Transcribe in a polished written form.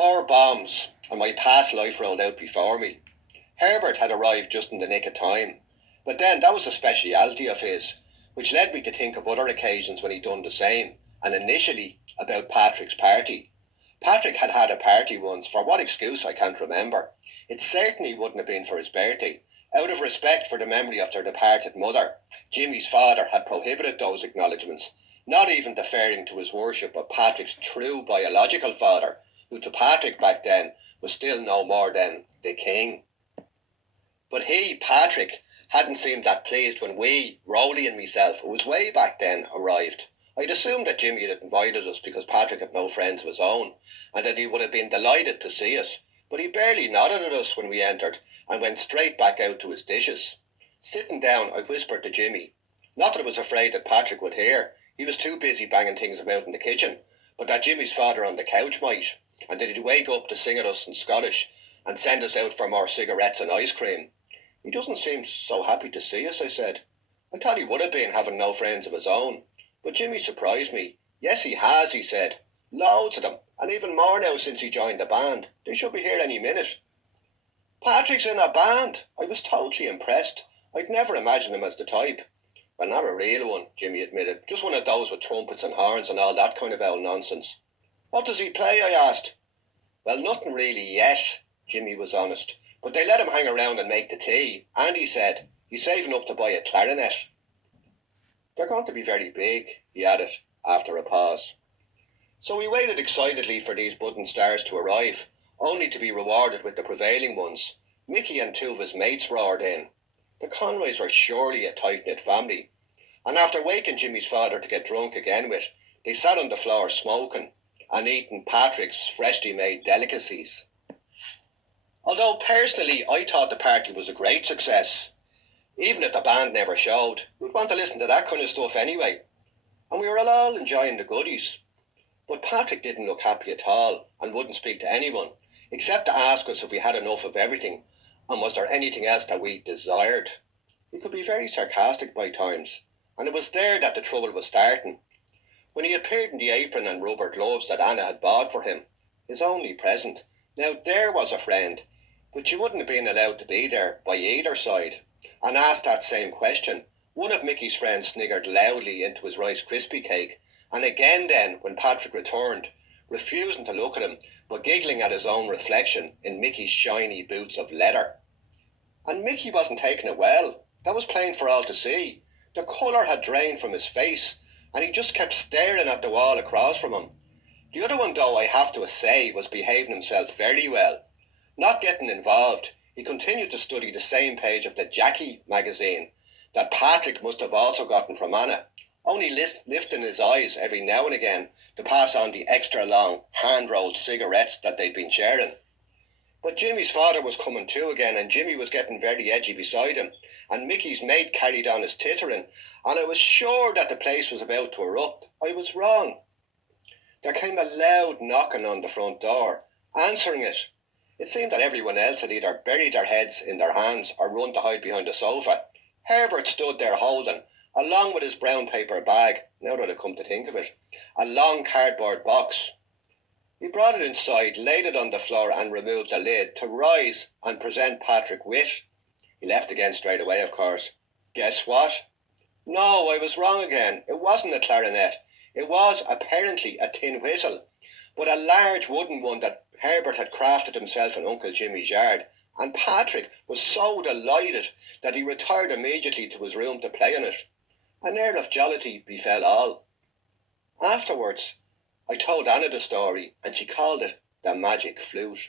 More bombs, and my past life rolled out before me. Herbert had arrived just in the nick of time, but then that was a speciality of his, which led me to think of other occasions when he'd done the same, and initially about Patrick's party. Patrick had had a party once, for what excuse I can't remember. It certainly wouldn't have been for his birthday. Out of respect for the memory of their departed mother, Jimmy's father had prohibited those acknowledgements, not even deferring to his worship of Patrick's true biological father, who to Patrick back then was still no more than the king. But he, Patrick, hadn't seemed that pleased when we, Rowley and myself, it was way back then, arrived. I'd assumed that Jimmy had invited us because Patrick had no friends of his own, and that he would have been delighted to see us, but he barely nodded at us when we entered, and went straight back out to his dishes. Sitting down, I whispered to Jimmy, not that I was afraid that Patrick would hear, he was too busy banging things about in the kitchen, but that Jimmy's father on the couch might, and that he'd wake up to sing at us in Scottish, and send us out for more cigarettes and ice cream. He doesn't seem so happy to see us, I said. I thought he would have been, having no friends of his own. But Jimmy surprised me. Yes, he has, he said. Loads of them, and even more now since he joined the band. They should be here any minute. Patrick's in a band. I was totally impressed. I'd never imagined him as the type. Well, not a real one, Jimmy admitted. Just one of those with trumpets and horns and all that kind of old nonsense. What does he play, I asked. Well, nothing really yet, Jimmy was honest. But they let him hang around and make the tea, and he said he's saving up to buy a clarinet. They're going to be very big, he added, after a pause. So we waited excitedly for these budding stars to arrive, only to be rewarded with the prevailing ones. Mickey and two of his mates roared in. The Conroys were surely a tight-knit family, and after waking Jimmy's father to get drunk again with, they sat on the floor smoking and eating Patrick's freshly made delicacies. Although personally I thought the party was a great success. Even if the band never showed, we'd want to listen to that kind of stuff anyway. And we were all enjoying the goodies. But Patrick didn't look happy at all, and wouldn't speak to anyone, except to ask us if we had enough of everything, and was there anything else that we desired. He could be very sarcastic by times, and it was there that the trouble was starting. When he appeared in the apron and rubber gloves that Anna had bought for him, his only present, now there was a friend, but she wouldn't have been allowed to be there by either side, and asked that same question. One of Mickey's friends sniggered loudly into his Rice Krispie cake, and again then, when Patrick returned, refusing to look at him, but giggling at his own reflection in Mickey's shiny boots of leather. And Mickey wasn't taking it well. That was plain for all to see. The colour had drained from his face, and he just kept staring at the wall across from him. The other one, though, I have to say, was behaving himself very well. Not getting involved, he continued to study the same page of the Jackie magazine that Patrick must have also gotten from Anna, only lifting his eyes every now and again to pass on the extra long hand-rolled cigarettes that they'd been sharing. But Jimmy's father was coming to again, and Jimmy was getting very edgy beside him, and Mickey's mate carried on his tittering, and I was sure that the place was about to erupt. I was wrong. There came a loud knocking on the front door. Answering it, it seemed that everyone else had either buried their heads in their hands or run to hide behind the sofa. Herbert stood there holding, along with his brown paper bag, now that I come to think of it, a long cardboard box. He brought it inside, laid it on the floor and removed the lid to rise and present Patrick with. He left again straight away, of course. Guess what? No, I was wrong again. It wasn't a clarinet. It was, apparently, a tin whistle, but a large wooden one that Herbert had crafted himself in Uncle Jimmy's yard, and Patrick was so delighted that he retired immediately to his room to play on it. An air of jollity befell all. Afterwards, I told Anna the story, and she called it the magic flute.